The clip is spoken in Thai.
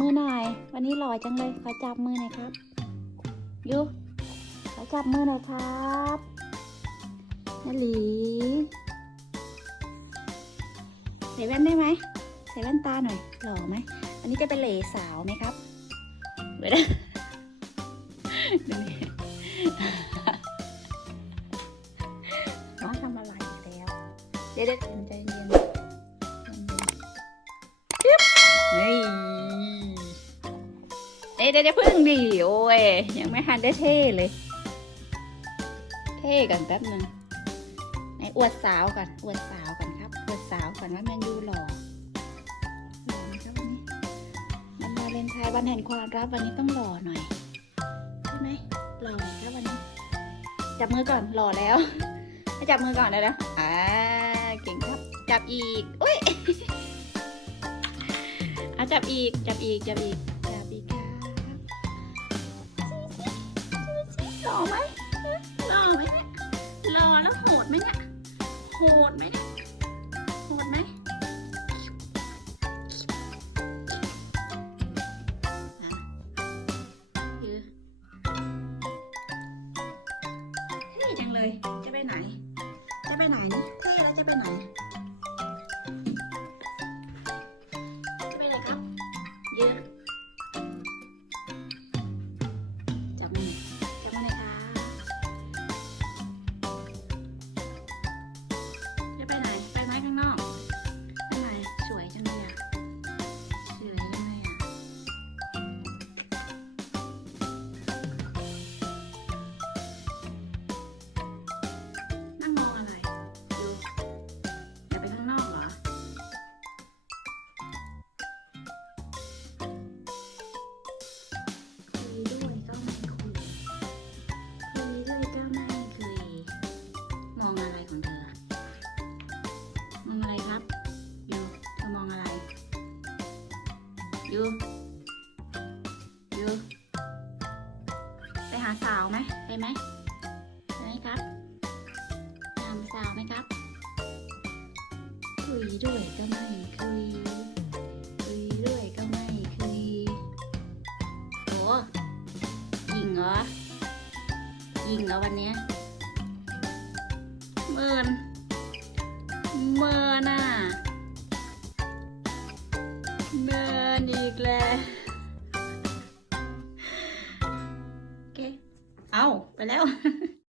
มือหน่อย วันนี้หล่อจังเลย ขอจับมือหน่อยครับยูขอจับมือหน่อยครับนาหลีใส่แว่นได้ไหมใส่แว่นตาหน่อย หล่อไหม อันนี้จะเป็นเหล่สาวไหมครับเว้ยนะดูนี่น้องทำอะไรอีกแล้ว เดี๋ยวเดี๋ยว ดี๋ยวเดี๋ยวพึ่งดิโอ้ยยังไม่ทันได้เท่เลย เท่กันแป๊บนึงไหนอวดสาวก่อนอวดสาวก่อนครับอวดสาวก่อนว่าแมนยูหล่อหล่อไหมครับวันนี้วันวาเลนไทน์วันแห่งความรักวันนี้ต้องหล่อหน่อยใช่ไหมหล่อครับวันนี้ จับมือก่อนหล่อแล้วให้จับมือก่อนได้แล้วอ่าเก่งครับจับอีกอุ้ยอะจับอีกจับอีกจับอีกจับอีก ดไหมโหดไหมอะยือเท่จังเลย จะไปไหน จะไปไหนนี่เท่แล้วจะไปไหน ยูยูไปหาสาวไหมไปไหมไปไหมครับไปหาสาวไหมครับ คุยด้วยก็ไม่คุย คุยด้วยก็ไม่คุยโอ้ยิงเหรอยิงเหรอวันนี้เมินเมินอะเมิน แล้ว